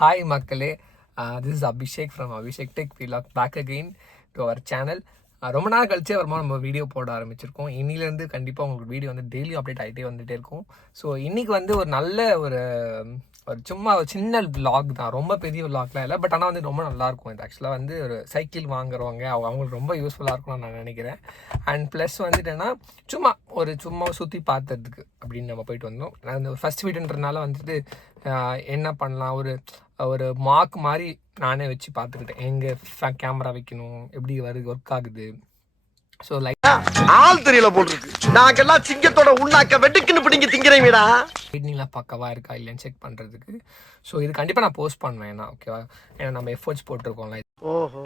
Hi மக்களே, this is Abhishek from Abhishek Tech Vlog back again to our channel. ரொம்ப நாள் கழிச்சு அப்புறமா நம்ம வீடியோ போட ஆரம்பிச்சிருக்கோம். இன்னிலேருந்து கண்டிப்பாக உங்களுக்கு வீடியோ வந்து டெய்லியும் அப்டேட் ஆகிட்டே வந்துகிட்டே இருக்கும். ஸோ இன்றைக்கி வந்து ஒரு நல்ல ஒரு சும்மா ஒரு சின்ன விலாக் தான், ரொம்ப பெரிய விலாக்லாம் இல்லை. பட் ஆனால் வந்து ரொம்ப நல்லாயிருக்கும். இது ஆக்சுவலாக வந்து ஒரு சைக்கிள் வாங்குறவங்க அவங்களுக்கு ரொம்ப யூஸ்ஃபுல்லாக இருக்கும்னு நான் நினைக்கிறேன். அண்ட் ப்ளஸ் வந்துட்டேன்னா சும்மா சுற்றி பார்த்ததுக்கு அப்படின்னு நம்ம போயிட்டு வந்தோம். அந்த ஃபஸ்ட் வீடுன்றதுனால வந்துட்டு என்ன பண்ணலாம், ஒரு மார்க் மாதிரி நானே வச்சு பார்த்துக்கிட்டேன், எங்கே கேமரா வைக்கணும், எப்படி ஒர்க் ஆகுது. ஸோ லைக் ஆள் தெரியல போட்டுருக்கு, நாங்கெல்லாம் சிங்கத்தோட உண்ணாக்க வெட்டுக்குன்னு பிடிங்க திங்கிறீங்கடா. லைட்னிங்லாம் பக்கவா இருக்கா இல்லைன்னு செக் பண்ணுறதுக்கு. ஸோ இது கண்டிப்பாக நான் போஸ்ட் பண்ணுவேன். ஏன்னா ஓகேவா, ஏன்னா நம்ம எஃபர்ட்ஸ் போட்டிருக்கோம்ல. ஓஹோ,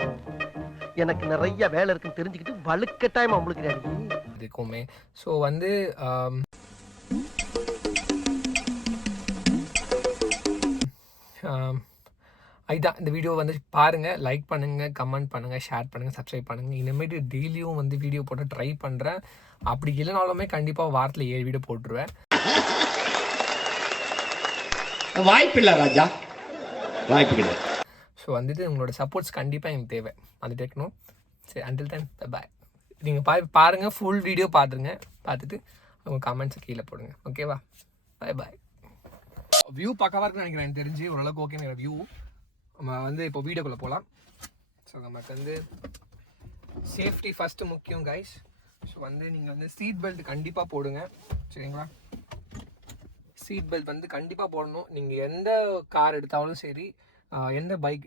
எனக்கு நிறைய வேலை இருக்குன்னு தெரிஞ்சுக்கிட்டு வலுக்கட்டாயமா உங்களுக்கு இதுக்குமே. ஸோ வந்து இதுதான் இந்த வீடியோ வந்து பாருங்கள், லைக் பண்ணுங்கள், கமெண்ட் பண்ணுங்கள், ஷேர் பண்ணுங்கள், சப்ஸ்கிரைப் பண்ணுங்கள். இனிமேட்டு டெய்லியும் வந்து வீடியோ போட்டு ட்ரை பண்ணுறேன். அப்படி இல்லைனாலுமே கண்டிப்பாக வாரத்தில் 7 வீடியோ போட்டுருவேன். வாய்ப்பில்லை ராஜா, வாய்ப்பு கிடையாது. ஸோ வந்துட்டு உங்களோட சப்போர்ட்ஸ் கண்டிப்பாக எனக்கு தேவை, வந்துட்டு இருக்கணும். சரி, அண்டில் டைம் பாய். நீங்கள் பாருங்கள், ஃபுல் வீடியோ பார்த்துருங்க. பார்த்துட்டு உங்கள் கமெண்ட்ஸை கீழே போடுங்க. ஓகேவா, பாய் பாய். வியூ பக்கவாக இருக்குன்னு நினைக்கிறேன். எனக்கு தெரிஞ்சு ஓரளவுக்கு ஓகே வியூ. நம்ம வந்து இப்போ வீடியோக்குள்ளே போகலாம். ஸோ நமக்கு வந்து சேஃப்டி ஃபஸ்ட்டு முக்கியம் கைஸ். ஸோ வந்து நீங்கள் வந்து சீட் பெல்ட் கண்டிப்பாக போடுங்க, சரிங்களா? சீட் பெல்ட் வந்து கண்டிப்பாக போடணும். நீங்கள் எந்த கார் எடுத்தாலும் சரி, எந்த பைக்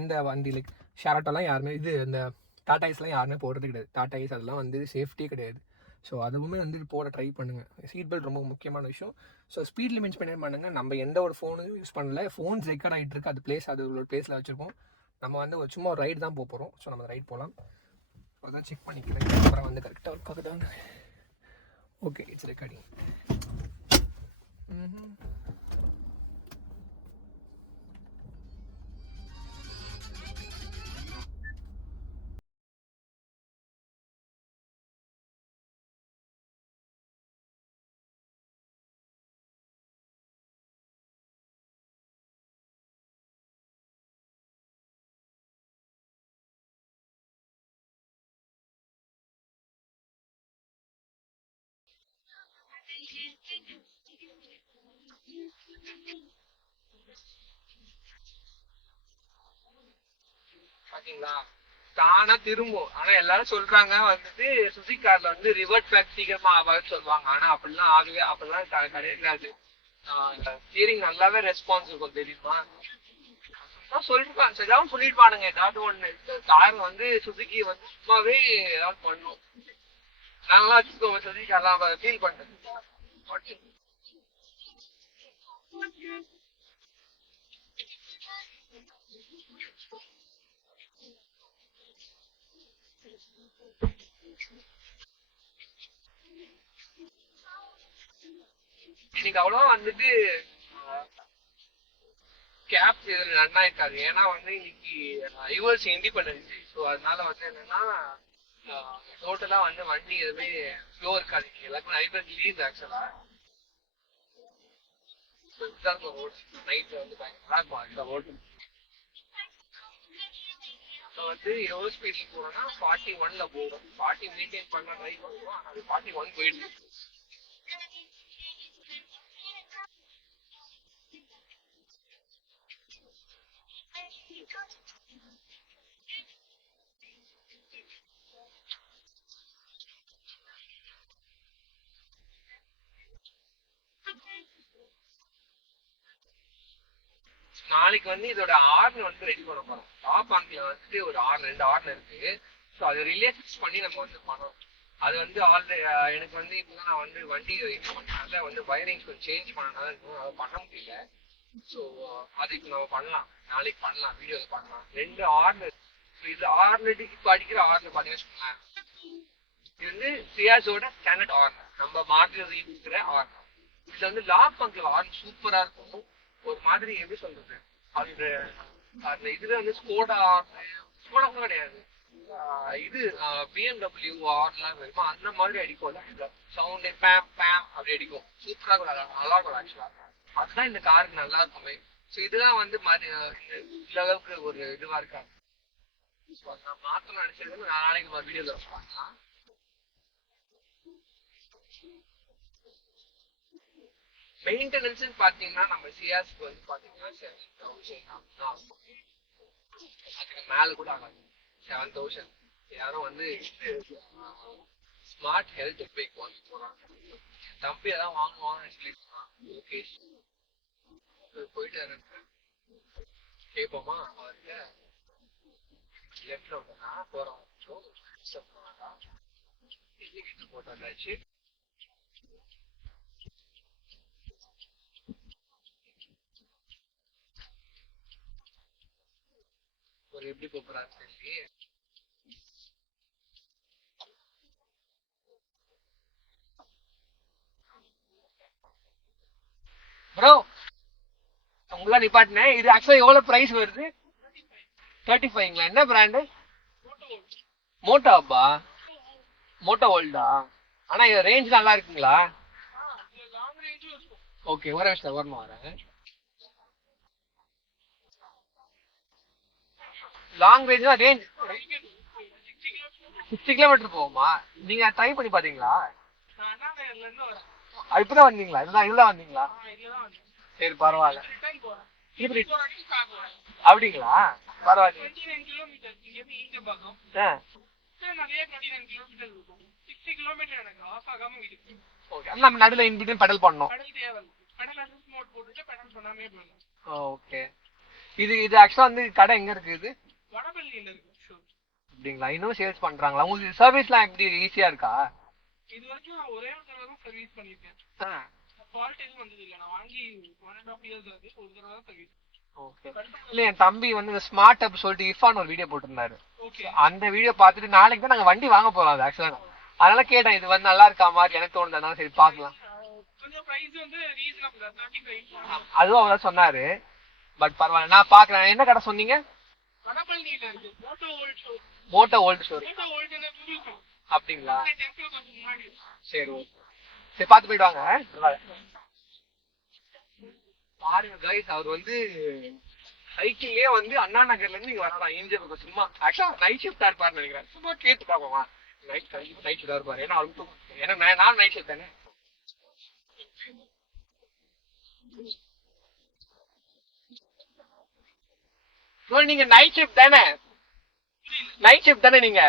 எந்த வண்டி லைக் ஷேர் ஆட்டோலாம் யாருமே இந்த டாடா ஏஸ்லாம் யாருமே போடுறது கிடையாது. டாடா ஏஸ் அதெல்லாம் வந்து சேஃப்டியே கிடையாது. ஸோ அதுவுமே வந்து போட ட்ரை பண்ணுங்கள். சீட் பெல்ட் ரொம்ப முக்கியமான விஷயம். ஸோ ஸ்பீட் லிமிட்ஸ் மெயின்டைன் பண்ணுங்கள். நம்ம எந்த ஒரு ஃபோனும் யூஸ் பண்ணல, ஃபோன்ஸ் ரெக்கார்ட் ஆகிட்டு இருக்கு, அது ஒரு பிளேஸில் வச்சுருக்கோம். நம்ம வந்து சும்மா ஒரு ரைடு தான் போகிறோம். ஸோ நம்ம ரைட் போகலாம். அதான் செக் பண்ணிக்கிறேன், அப்புறம் வந்து கரெக்டாக ஒர்க் ஆகுதான்னு. Okay, it's recording. பாத்தீங்களா, தானா திரும்பும். ஆனா எல்லாரும் சொல்றாங்க வந்துட்டு சுசுகி கார்ல வந்து ரிவர்ட் பேக் சீக்கிரமா ஆகாதுன்னு சொல்லுவாங்க. ஆனா அப்படிலாம் கிடையாது. ஸ்டீரிங் நல்லாவே ரெஸ்பான்ஸ் இருக்கும், தெரியுமா? சொல்லிருப்பானுங்க ஏதாவது ஒண்ணு. கார் வந்து சுசுகி வந்து சும்மாவே ஏதாவது பண்ணும். நல்லா வச்சுக்கோங்க, சுசுகி கார்லாம் ஃபீல் பண்றது. இன்னைக்கு அவ்வளவா வந்துட்டு கேப் இதுல ரன் ஆயிருக்காது. ஏன்னா வந்து இன்னைக்கு யுஎஸ் இண்டிபெண்டன்ஸ் டே. ஸோ அதனால வந்து என்னன்னா டோட்டலா வந்து வண்டி எதுவுமே ஃப்ளோ இருக்காது. எல்லாருக்கும் நிறைய பேர் லீவ் ஆக்சுவலா. நைட் வந்து பயங்கரமா இருக்கும் ரோடு. வந்து எவ்வளவு ஸ்பீட்ல போறோம்னா 41ல போகும். 40 மெயின்டைன் பண்ண ட்ரை பண்ணுவோம், அது 41 போயிடுது. நாளைக்கு வந்து இதோட ஆர்ன் வந்து ரெடி பண்ண போறோம். டாப் ஆங்க்ல வந்துட்டு ஒரு 2 ஆர்ன் இருக்கு. ஸோ அதை ரிலே ஃபிக்ஸ் பண்ணி நம்ம வந்து பண்ணோம். அது வந்து எனக்கு வந்து இப்பதான் நான் வந்து வண்டி இது பண்ணால வந்து வயரிங் கொஞ்சம் சேஞ்ச் பண்ணனால இருக்கும், அதை பண்ண முடியல. ஸோ அதுக்கு நம்ம பண்ணலாம், நாளைக்கு பண்ணலாம், வீடியோ பண்ணலாம். 2 ஆர்ன். இது ஆர்னடிக்கு இப்போ அடிக்கிற ஆர்ன் பார்த்தீங்கன்னு வச்சுக்கோங்களேன். இது வந்து சியாஸோட ஸ்டாண்டர்ட் ஆர்ன், நம்ம மார்க்கெட் இருக்கிற ஆர்ன். இதுல வந்து லாப் பங்க்ல ஆர்ன் சூப்பரா இருக்கும். ஒரு மாதிரி எப்படி சொல்றது, அந்த அந்த இதுல வந்து ஸ்கோடா கிடையாது, இது பிஎம்டபிள்யூ ஆர்லாம் இருக்குமா அந்த மாதிரி அடிக்கும். சவுண்ட் பேம் பேம் அப்படி அடிக்கும், சூப்பரா நல்லா இருக்கும் ஆக்சுவலா. அதுதான் இந்த காருக்கு நல்லா இருக்குமே. ஸோ இதெல்லாம் வந்து இந்த அளவுக்கு ஒரு இதுவா இருக்காது. நான் மாத்தணும்னு நினைச்சது நாளைக்கு வீடியோல பார்க்கலாம். மெயின்டெனன்ஸ் பாத்தீங்கன்னா நம்ம சியாஸ்க்கு வந்து பாத்தீங்கன்னா 7,000 அதுக்கு மேல கூட ஆகாது. 7,000 யாரும் வந்து ஸ்மார்ட் ஹெல்த் பைக் வாங்கி போறாங்க. தம்பி அதான் வாங்குவாங்கன்னு சொல்லி லோகேஷ் போயிட்டு கேட்போமா அவர்கிட்ட லெஃப்ட்ல வந்தா போறோம் போட்டு வந்தாச்சு. ஒரு எப்படி கூப்பிடுறாரு சொல்லி ப்ரோ உங்களா நிப்பாட்டினேன். இது ஆக்சுவலா எவ்வளவு பிரைஸ் வருது? 35ங்களா? என்ன பிராண்டு? மோட்டோப்பா. மோட்டோ ஓல்டா? ஆனா இது ரேஞ்ச் நல்லா இருக்குங்களா? ஓகே ஒரு நிமிஷம் வரணும் வரேன். லாங் ரேஞ்ச் ரேஞ்ச் 60 கிலோமீட்டர் போகுமா? நீங்க ட்ரை பண்ணி பாத்தீங்களா? இப்பதான் வந்தீங்களா? இதுதான் வந்தீங்களா? சரி பரவாயில்ல. அப்படிங்களா? பரவாயில்ல. நம்ம நடுவில் இன்பிட்வீன் பெடல் பண்ணோம். ஓகே. இது ஆக்சுவலா வந்து கடை எங்க இருக்கு? இது அப்படிங்களா? இன்னும் சேல்ஸ் பண்றாங்களா? உங்களுக்கு சர்வீஸ்லாம் எப்படி ஈஸியா இருக்கா? இது வரைக்கும் நான் ஒரே ஒரு தடவை தான் சர்வீஸ் பண்ணிருக்கேன். ஃபால்ட் எதுவும் வந்தது இல்ல. நான் வாங்கி 1.5 years ஆகுது. ஒரு தடவை தான் சர்வீஸ். ஓகே. இல்ல என் தம்பி வந்து இந்த ஸ்மார்ட் அப் சொல்லிட்டு இர்ஃபான் ஒரு வீடியோ போட்டிருந்தாரு. அந்த வீடியோ பார்த்துட்டு நாளைக்கு தான் நாங்க வண்டி வாங்க போறோம். அது ஆக்சுவலா அதனால கேட்டேன் இது வந்து நல்லா இருக்கா மாதிரி எனக்கு தோணுது. சரி பாக்கலாம். அதுவும் அவர் சொன்னாரு. பட் பரவாயில்ல நான் பாக்குறேன். என்ன கடை சொன்னீங்க? Moto old show. அப்படிங்களா? சரி சரி பாத்து போயிட்டு வாங்க. பாருங்க கைஸ் அவர் வந்து சைக்கிள்லயே வந்து அண்ணா நகர்ல இருந்து இங்க வரலாம். இந்தியா பக்கம் சும்மா ஆக்சுவலா நைட் ஷிஃப்டா இருப்பாருன்னு நினைக்கிறேன். சும்மா கேட்டு பாப்போமா? நைட் ஷிஃப்டா இருப்பாரு. ஏன்னா அவருக்கு ஏன்னா நான் நைட் ஷிஃப்ட் தானே. நீங்க நைட் ஷிஃப்ட் தானே? நைட் ஷிஃப்ட் தானே நீங்க?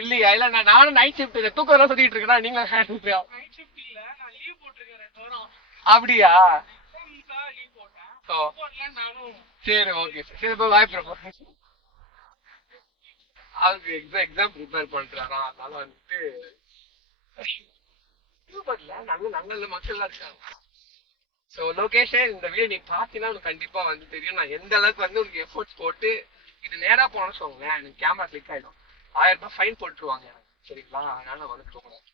இல்லையா? இல்ல நானும் நைட் ஷிஃப்ட் தூக்கம் எல்லாம் சொல்லிட்டு இருக்கேன். நீங்க அப்படியா? சரி ஓகே சரி வாய்ப்பு அவருக்கு எக்ஸாம் ப்ரிப்பேர் பண்றாரா? அதனால வந்துட்டு நல்ல நல்ல மக்கள் எல்லாம் இருக்காங்க. ஸோ லொகேஷன் இந்த வீடியோ நீ பார்த்தீங்கன்னா உனக்கு கண்டிப்பா வந்து தெரியும் நான் எந்த அளவுக்கு வந்து உனக்கு எஃபோர்ட்ஸ் போட்டு இது நேரா போனோம்னு சொல்லுங்களேன் எனக்கு கேமரா கிளிக் ஆயிடும். 1000 ரூபாய் ஃபைன் போட்டுருவாங்க எனக்கு. சரிங்களா? அதனால நான் வந்து போகணும்.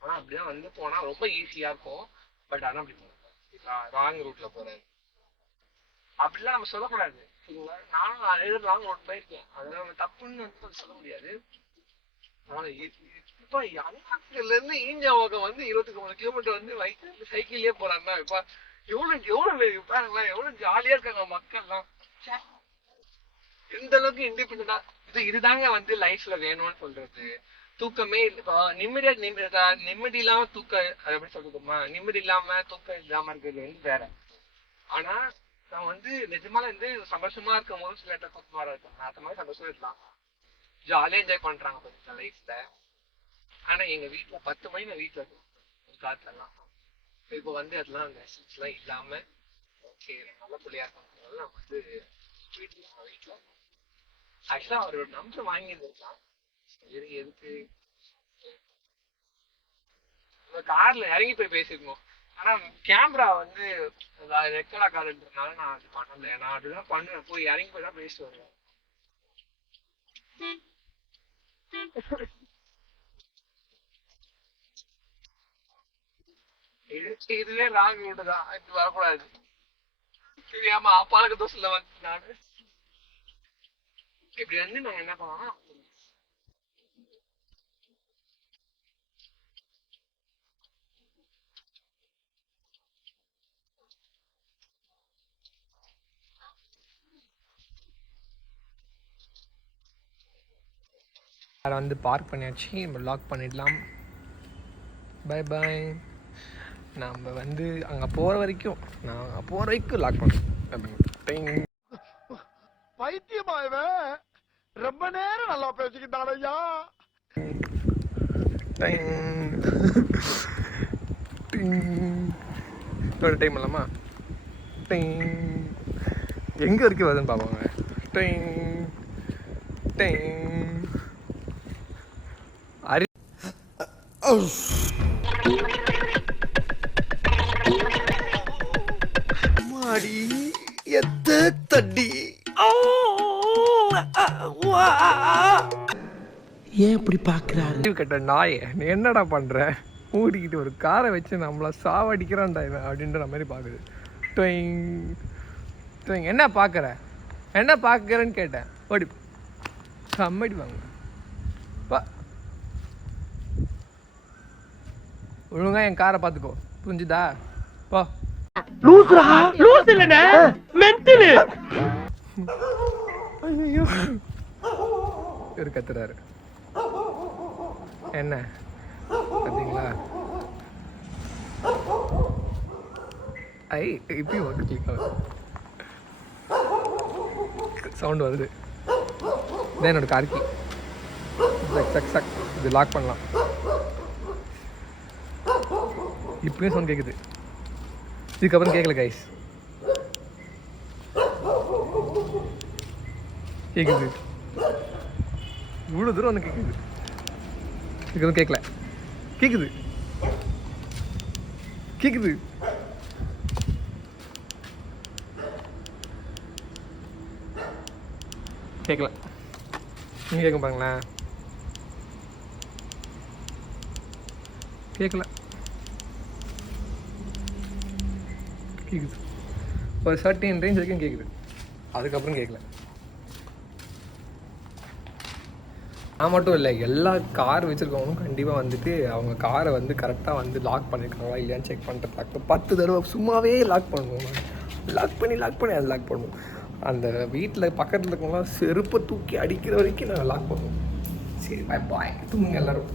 ஆனா அப்படிதான் வந்து போனா ரொம்ப ஈஸியா இருக்கும். பட் ஆனா அப்படி ராங் ரூட்ல போறேன் அப்படிலாம் நம்ம சொல்லக்கூடாது. சரிங்களா? நானும் நிறைய ராங் ரூட் போயிருக்கேன். அதனால நம்ம தப்புன்னு வந்து சொல்ல முடியாது. இப்ப அண்ணாத்துல இருந்து ஈஞ்சாவாக்கம் வந்து 23 கிலோமீட்டர் வந்து வயிற்று சைக்கிள்லயே போறான்னா இப்ப எவ்வளவு பாருங்களேன் எவ்வளவு ஜாலியா இருக்காங்க மக்கள் எல்லாம். எந்த அளவுக்கு இண்டிபெண்டா இதுதாங்க வந்து லைஃப்ல வேணும்னு சொல்றது. தூக்கமே நிம்மதி இல்லாம தூக்க அது எப்படி சொல்றதுமா? நிம்மதி இல்லாம தூக்கம் இல்லாம இருக்கிறது வந்து வேற. ஆனா நான் வந்து நிஜமால வந்து சந்தோஷமா இருக்கும் போது சில இடத்துல தூக்கமா இருக்காங்க. அந்த மாதிரி சந்தோஷமா இருக்கலாம். ஜாலியா என்ஜாய் பண்றாங்க பாத்தீங்களா லைஃப்ல. ஆனா எங்க வீட்டுல 10 மணி நான் வீட்டுல காத்துலாம் இப்ப வந்து அதெல்லாம் எல்லாம் இல்லாம ஓகே நல்ல பிள்ளையா இருக்காங்க. நம்ம வந்து வீட்டுல ஆக்சுவலா அவர் ஒரு நம்பர் வாங்கி இருந்திருக்கலாம். எதுக்கு கார்ல இறங்கி போய் பேசிருக்கோம். ஆனா கேமரா வந்து ரெக்கார்டா கார்ன்றதுனால நான் அது பண்ணல. நான் அதுதான் பண்ணுவேன். போய் இறங்கி போய் தான் பேசிட்டு வருவேன். இதுவே ராங் ரூட் தான். இது வரக்கூடாது. தெரியாம அப்பாளுக்கு தோசைல வந்து நானு இப்படி வந்து நாங்க என்ன பண்ணோம்னா காரை வந்து பார்க் பண்ணியாச்சு, நம்ம லாக் பண்ணிடலாம். Bye bye. நம்ம வந்து அங்கே போகிற வரைக்கும் லாக் பண்ணுறேன். பைத்தியமாயவன் ரொம்ப நேரம் நல்லா பேசிக்கிட்டான் ஐயா. ஒரு டைம் இல்லாமா எங்கே வரைக்கும் வருதுன்னு பார்ப்பாங்க. மாடி எத்த தட்டி ஏன் இப்படி பாக்குறாரு கட்ட நாயே, நீ என்னடா பண்ற? மூடிக்கிட்டு ஒரு காரை வச்சு நம்மள சாவடிக்கிறான்டா இவன் அப்படின்ற மாதிரி பார்க்குது. என்ன பார்க்குறேன்னு கேட்டேன். ஓடி கம்மடி வாங்க பா, ஒழுங்கா என் காரை பார்த்துக்கோ, புரிஞ்சுதா? போ. லூஸ் இல்லனே மென்டல். ஐயோ இவர் கத்துறாரு. என்ன பார்த்தீங்களா? இப்பயும் வந்து கிளிக் ஆகுது, சவுண்ட் வருது. இதான் என்னோட கார்கி. சக் இது லாக் பண்ணலாம். இப்பயும் சவுண்ட் கேட்குது, இதுக்கப்புறம் கேட்கல கைஸ். கேட்குது, இவ்வளோ தூரம் வந்து கேட்குது, இதுக்கப்புறம் கேட்கல. கேட்குது கேட்கல. நீங்கள் கேட்க பாருங்களேன், கேட்கல. கேட்குது, ஒரு சர்டின் ரேஞ்ச் வரைக்கும் கேட்குது, அதுக்கப்புறம் கேட்கல. நான் மட்டும் இல்லை, எல்லா கார் வச்சுருக்கவங்களும் கண்டிப்பாக வந்துட்டு அவங்க காரை வந்து கரெக்டாக வந்து லாக் பண்ணியிருக்காங்களா இல்லையான்னு செக் பண்ணிட்டு 10 தடவை சும்மாவே லாக் பண்ணுவோம். லாக் பண்ணி அது லாக் பண்ணுவோம். அந்த வீட்டில் பக்கத்தில் இருக்கவங்களாம் செருப்பை தூக்கி அடிக்கிற வரைக்கும் நாங்கள் லாக் பண்ணுவோம். சரி பாய், தூங்குங்க எல்லோரும்.